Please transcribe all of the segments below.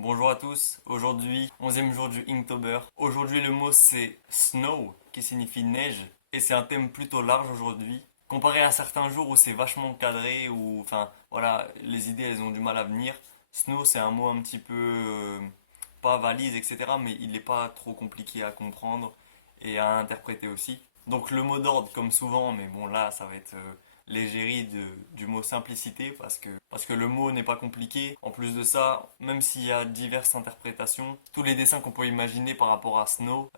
Bonjour à tous, aujourd'hui, 11e jour du Inktober. Aujourd'hui le mot c'est snow, qui signifie neige, et c'est un thème plutôt large aujourd'hui. Comparé à certains jours où c'est vachement cadré, où, enfin, voilà, les idées elles ont du mal à venir. Snow c'est un mot un petit peu, pas valise, etc., mais il n'est pas trop compliqué à comprendre et à interpréter aussi. Donc le mot d'ordre, comme souvent, mais bon là ça va être l'égérie du mot simplicité parce que le mot n'est pas compliqué. En plus de ça, même s'il y a diverses interprétations, tous les dessins qu'on peut imaginer par rapport à Snow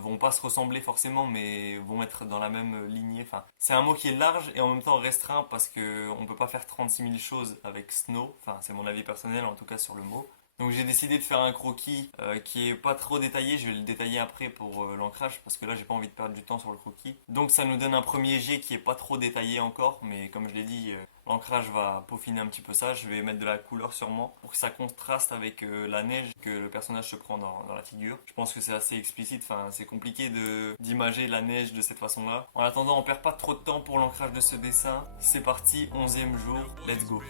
vont pas se ressembler forcément, mais vont être dans la même lignée. Enfin, c'est un mot qui est large et en même temps restreint parce que on peut pas faire 36 000 choses avec Snow. Enfin, c'est mon avis personnel en tout cas sur le mot. Donc j'ai décidé de faire un croquis qui est pas trop détaillé, je vais le détailler après pour l'ancrage parce que là j'ai pas envie de perdre du temps sur le croquis. Donc ça nous donne un premier jet qui est pas trop détaillé encore, mais comme je l'ai dit, l'ancrage va peaufiner un petit peu ça. Je vais mettre de la couleur sûrement pour que ça contraste avec la neige que le personnage se prend dans la figure. Je pense que c'est assez explicite, enfin c'est compliqué d'imager la neige de cette façon-là. En attendant, on perd pas trop de temps pour l'ancrage de ce dessin. C'est parti, 11e jour, let's go.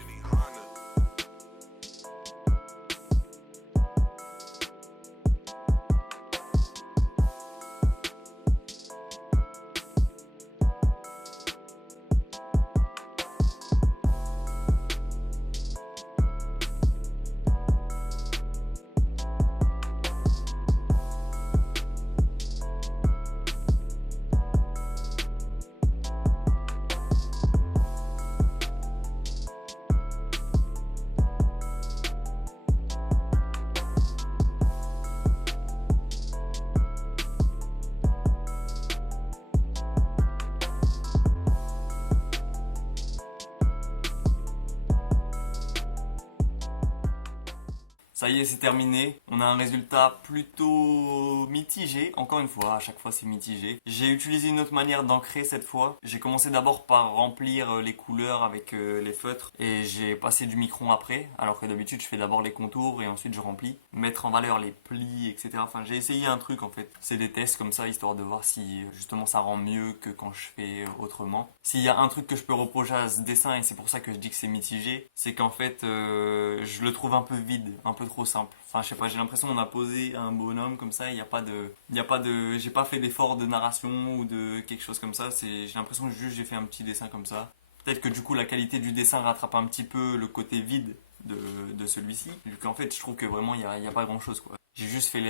Ça y est, c'est terminé. On a un résultat plutôt mitigé. Encore une fois, à chaque fois c'est mitigé. J'ai utilisé une autre manière d'ancrer cette fois. J'ai commencé d'abord par remplir les couleurs avec les feutres et j'ai passé du micron après. Alors que d'habitude je fais d'abord les contours et ensuite je remplis. Mettre en valeur les plis, etc. Enfin, j'ai essayé un truc en fait. C'est des tests comme ça histoire de voir si justement ça rend mieux que quand je fais autrement. S'il y a un truc que je peux reprocher à ce dessin et c'est pour ça que je dis que c'est mitigé, c'est qu'en fait je le trouve un peu vide, un peu trop simple. Enfin, je sais pas, j'ai l'impression qu'on a posé un bonhomme comme ça, j'ai pas fait d'effort de narration ou de quelque chose comme ça. J'ai l'impression que juste j'ai fait un petit dessin comme ça. Peut-être que du coup la qualité du dessin rattrape un petit peu le côté vide de celui-ci, vu qu'en fait je trouve que vraiment il y a pas grand-chose quoi. J'ai juste fait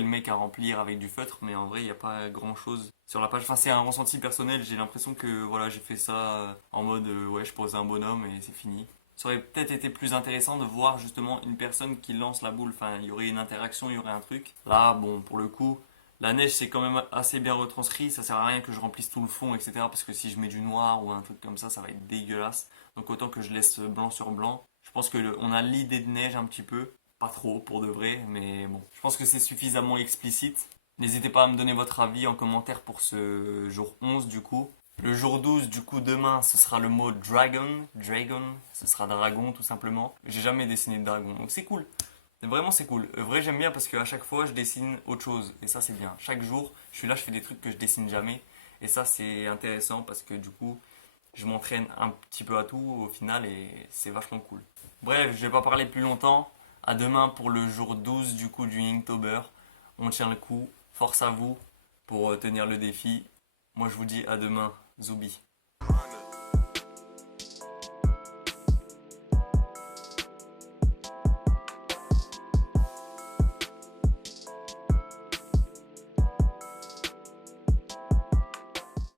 le mec à remplir avec du feutre, mais en vrai il n'y a pas grand-chose sur la page. Enfin, c'est un ressenti personnel. J'ai l'impression que voilà, j'ai fait ça en mode ouais, je pose un bonhomme et c'est fini. Ça aurait peut-être été plus intéressant de voir justement une personne qui lance la boule. Enfin, il y aurait une interaction, il y aurait un truc. Là, bon, pour le coup, la neige c'est quand même assez bien retranscrit. Ça sert à rien que je remplisse tout le fond, etc. Parce que si je mets du noir ou un truc comme ça va être dégueulasse. Donc autant que je laisse blanc sur blanc. Je pense que on a l'idée de neige un petit peu. Pas trop pour de vrai, mais bon. Je pense que c'est suffisamment explicite. N'hésitez pas à me donner votre avis en commentaire pour ce jour 11 du coup. Le jour 12, du coup, demain, ce sera le mot dragon. Dragon, ce sera dragon tout simplement. J'ai jamais dessiné de dragon, donc c'est cool. Vraiment, c'est cool. Vrai, j'aime bien parce qu'à chaque fois, je dessine autre chose. Et ça, c'est bien. Chaque jour, je suis là, je fais des trucs que je dessine jamais. Et ça, c'est intéressant parce que du coup, je m'entraîne un petit peu à tout au final et c'est vachement cool. Bref, je vais pas parler plus longtemps. À demain pour le jour 12 du coup du Inktober. On tient le coup. Force à vous pour tenir le défi. Moi, je vous dis à demain. Zoubi.